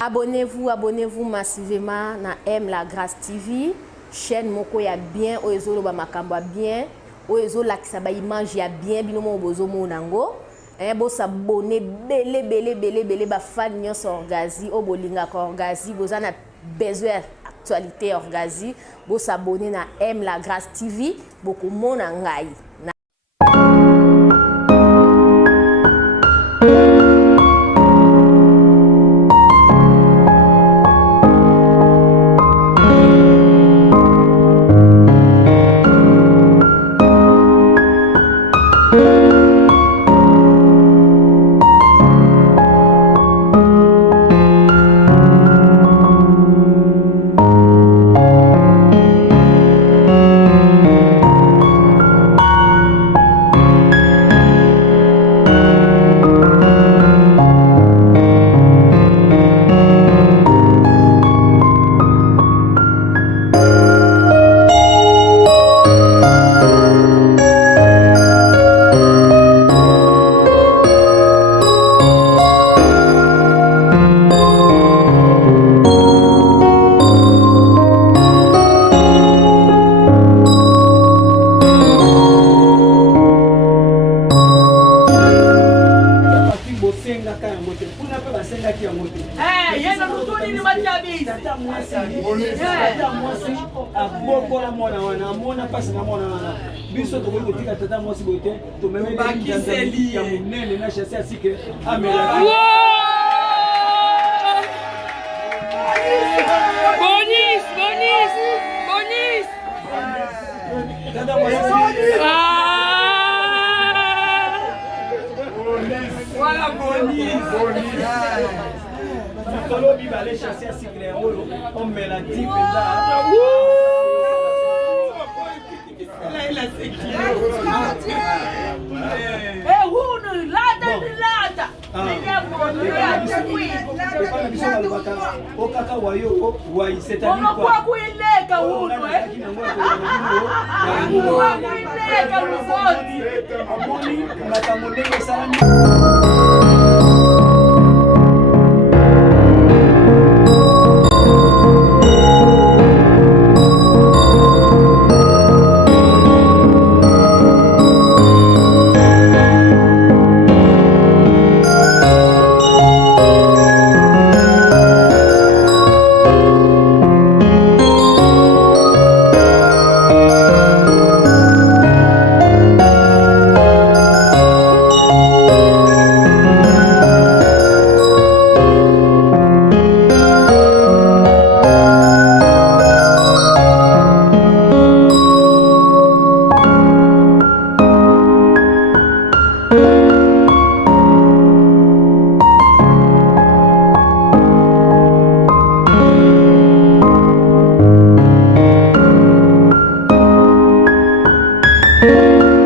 Abonnez-vous massivement na M La Grâce TV. Chaîne moko ya bien, oezo ba makambo bien, oezo lakisa ba image ya bien, binomo bozo monango. Bo s'abonner belé ba fan nyonso Orgazi, o bolinga ko Orgazi, boza na besoin actualité Orgazi, bo s'abonner na M La Grâce TV, boko mona ngai. Voilà Bonis. Colombie va aller chasser à Cycler, on met la type là. Là, il a ses kilos. Eh, Hunu, lada. Au kaka wayo, wai, c'est-à-dire quoi? Pourquoi kuileka Hunu, Thank you.